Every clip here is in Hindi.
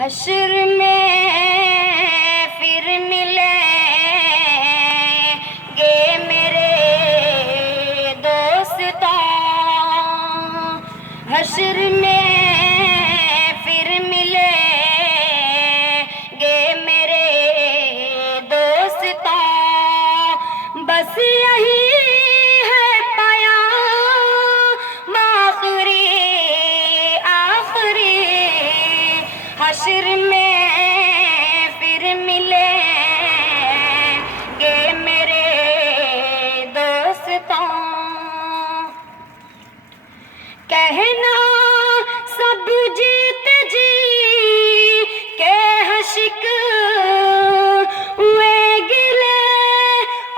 हश्र में फिर मिलेंगे मेरे दोस्तों। हश्र में फिर मिलेंगे मेरे दोस्तों। बस यही है पयाम आखिरी आखिरी। हश्र में फिर मिलेंगे मेरे दोस्तों। कहना सब जीत जी के हशिक हुए गिले।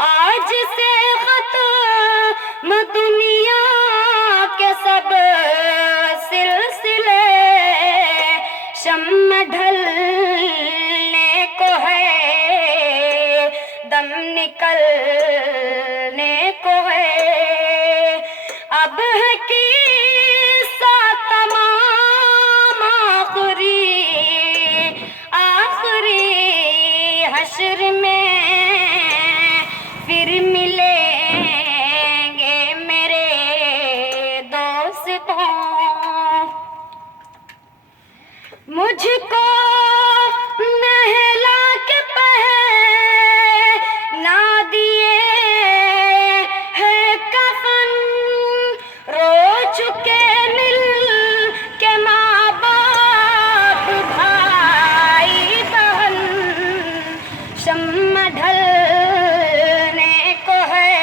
आज से खत्म दुनिया के सब सिलसिले। शम्म ढलने को है, दम निकलने को है। अब है किस्सा तमाम आखिरी आखिरी। हश्र में फिर मिलेंगे मेरे दोस्तों। मुझको नहला के पहना दिए है कफन। रो चुके मिल के माँ बाप भाई बहन। शम्म ढलने को है,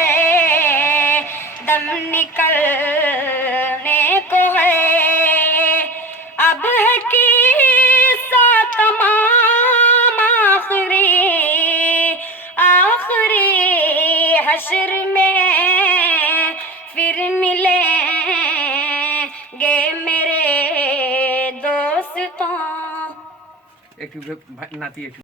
दम निकलने को है। अब है किस्सा तमाम आखिरी आखिरी। हश्र में फिर मिलेंगे मेरे दोस्तों। एक नाती एक